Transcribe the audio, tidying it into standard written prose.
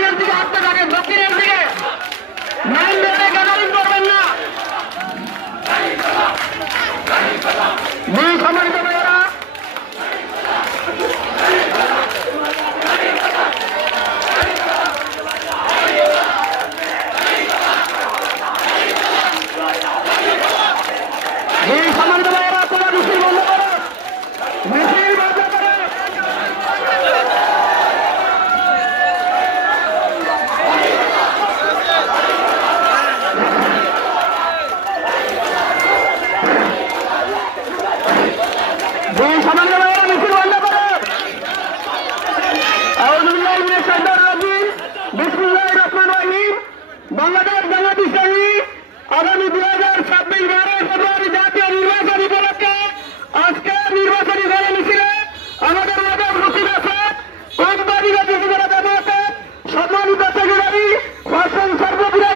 দক্ষিণের দিকে আসতে থাকেন, দক্ষিণের দিকে মেইন রোডে গ্যাদারিং করবেন না। সম্মানিত ভাইয়েরা, সম্মানিত ভাইয়েরা, তোমরা মিছিল বন্ধ করো, মিছিল বন্ধ করো। সম্মানিত ভাইয়েরা, মিছিল বন্ধ করো। আউযুবিল্লাহি মিনাশ শাইতানির রাজিম। বিসমিল্লাহির রহমানির রহিম। বাংলাদেশ জামাত ইসলামী আগামী 2026 12 ফেব্রুয়ারি জাতীয় নির্বাচন উপলক্ষে